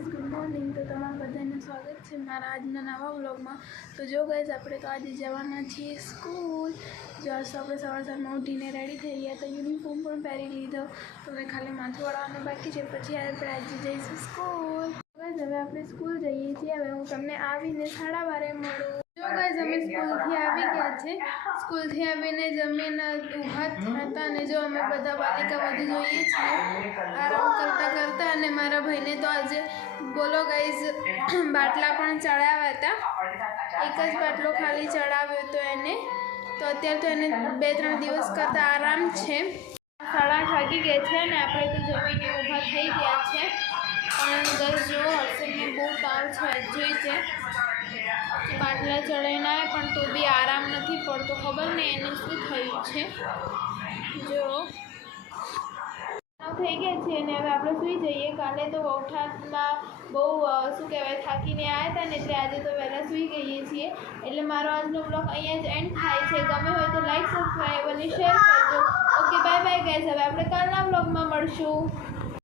Good morning. તો તમારું બધાનું સ્વાગત છે મારા આજના નવા વ્લોગમાં। તો જો ગાઈઝ આપણે તો આજે જવાના છીએ સ્કૂલ। જો આજ તો આપણે સવારમાં ઉઠીને રેડી થઈ ગયા, તો યુનિફોર્મ પણ પહેરી લીધો। તો હવે ખાલી માથું વાળવાનું બાકી છે, પછી આપણે આજે જઈશું સ્કૂલ। ગાઈઝ હવે આપણે સ્કૂલ જઈએ છીએ। હવે હું તમને આવીને 12:30 મળું। જો ગાઈઝ અમે સ્કૂલથી આવી ગયા છે। સ્કૂલથી આવીને જમીને ઊભા થયા હતા અને જો અમે બધા બાલિકા બધું જોઈએ છીએ આરામ કરતા અને મારા ભાઈને તો આજે બોલો ગાઈઝ બાટલા પણ ચડાવ્યા હતા। એક જ બાટલો ખાલી ચડાવ્યો હતો એને, તો અત્યારે તો એને 2-3 દિવસ કરતાં આરામ છે। 8:30 વાગી ગયા છે અને આપણે તો જમીને ઊભા થઈ ગયા છે। પણ ગાઈઝ જો હર્ષદને બહુ તાવ છે, જોઈ છે બાટલા ચડાવીને આવે પણ તો બી આરામ નથી પડતો, ખબર નહીં એને શું થયું છે। જો થઈ ગયા છે અને હવે આપણે સૂઈ જઈએ। કાલે તો વૌઠામાં બહુ શું કહેવાય થાકીને આવ્યા હતા ને, એટલે આજે તો વહેલા સૂઈ ગઈએ છીએ। એટલે મારો આજનો બ્લોગ અહીંયા જ એન્ડ થાય છે। ગમે હોય તો લાઈક, સબસ્ક્રાઈબ અને શેર કરજો। Okay, bye bye guys. હવે આપણે કાલના બ્લોગમાં મળશું।